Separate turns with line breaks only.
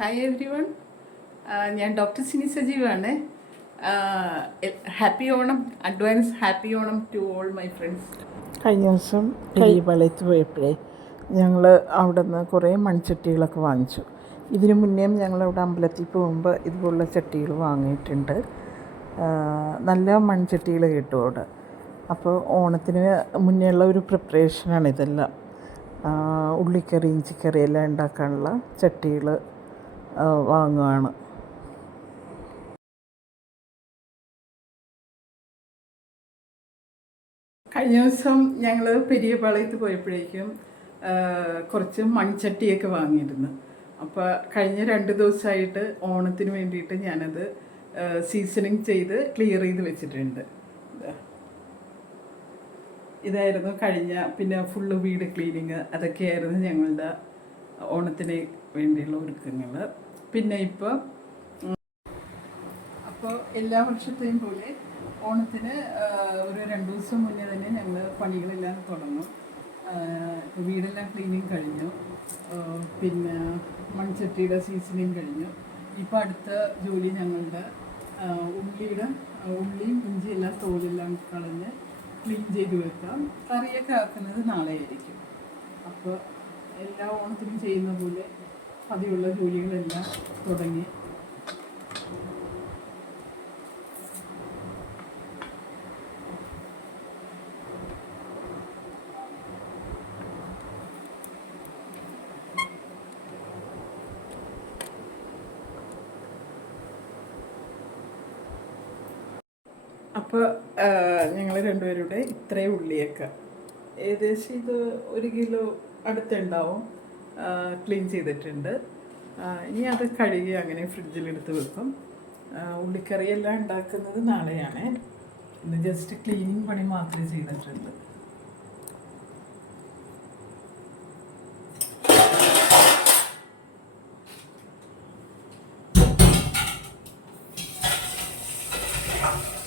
Hi everyone ഞാൻ doctor Sini സജീവാണ്. Happy Onam advance happy Onam to all my friends
കഴിഞ്ഞ ദിവസം പെരിയപാളയത്ത് പോയപ്പോഴേ ഞങ്ങൾ അവിടെ നിന്ന് കുറേ മൺചട്ടികളൊക്കെ വാങ്ങിച്ചു. ഇതിനു മുന്നേയും ഞങ്ങളവിടെ അമ്പലത്തിൽ പോകുമ്പോൾ ഇതുപോലുള്ള ചട്ടികൾ വാങ്ങിയിട്ടുണ്ട്. നല്ല മൺചട്ടികൾ കിട്ടും അവിടെ. അപ്പോൾ ഓണത്തിന് മുന്നേ ഉള്ള ഒരു പ്രിപ്പറേഷനാണ് ഇതെല്ലാം. ആ, ഉള്ളിക്കറി ഇഞ്ചിക്കറി എല്ലാം ഉണ്ടാക്കാനുള്ള ചട്ടികൾ വാങ്ങുകയാണ്
കഴിഞ്ഞ ദിവസം ഞങ്ങൾ പെരിയപാളയത്ത് പോയപ്പോഴേക്കും ആ, കുറച്ച് മൺചട്ടിയൊക്കെ വാങ്ങിയിരുന്നു. അപ്പോൾ കഴിഞ്ഞ രണ്ട് ദിവസമായിട്ട് ഓണത്തിന് വേണ്ടിയിട്ട് ഞാനത് സീസണിങ് ചെയ്ത് ക്ലിയർ ചെയ്ത് വെച്ചിട്ടുണ്ട്. ഇതാ. ഇതായിരുന്നു കഴിഞ്ഞ പിന്നെ ഫുള്ള് വീട് ക്ലീനിങ് അതൊക്കെയായിരുന്നു ഞങ്ങളുടെ ഓണത്തിന് വേണ്ടിയുള്ള ഒരുക്കങ്ങൾ പിന്നെ ഇപ്പോൾ അപ്പോൾ എല്ലാ വർഷത്തെയും പോലെ ഓണത്തിന് ഒരു രണ്ട് ദിവസം മുന്നേ തന്നെ ഞങ്ങൾ പണികളെല്ലാം തുടങ്ങും. വീടെല്ലാം ക്ലീനിങ് കഴിഞ്ഞു. പിന്നെ മൺചട്ടിയുടെ സീസണിങ് കഴിഞ്ഞു. ഇപ്പോൾ അടുത്ത ജോലി ഞങ്ങളുടെ ഉള്ളിയുടെ ഉള്ളിയും ഇഞ്ചി എല്ലാം തോലെല്ലാം കളഞ്ഞ് ക്ലീൻ ചെയ്ത് വെക്കാം. കറിയൊക്കെ ആക്കുന്നത് നാളെ ആയിരിക്കും അപ്പോൾ എല്ലാ ഓണത്തിനും ചെയ്യുന്ന പോലെ പതിവുള്ള ജോലികളെല്ലാം തുടങ്ങി. അപ്പോൾ ഞങ്ങൾ രണ്ടുപേരുടെ ഇത്രയും ഉള്ളിയൊക്കെ. ഏകദേശം ഇത് ഒരു കിലോ അടുത്തുണ്ടാവും. ക്ലീൻ ചെയ്തിട്ടുണ്ട്. ഇനി അത് കഴുകി അങ്ങനെ ഫ്രിഡ്ജിലെടുത്ത് വെക്കും. ഉള്ളിക്കറിയെല്ലാം ഉണ്ടാക്കുന്നത് നാളെയാണ്. ഇന്ന് ജസ്റ്റ് ക്ലീനിങ് പണി മാത്രമേ ചെയ്തിട്ടുള്ളൂ. Thank you.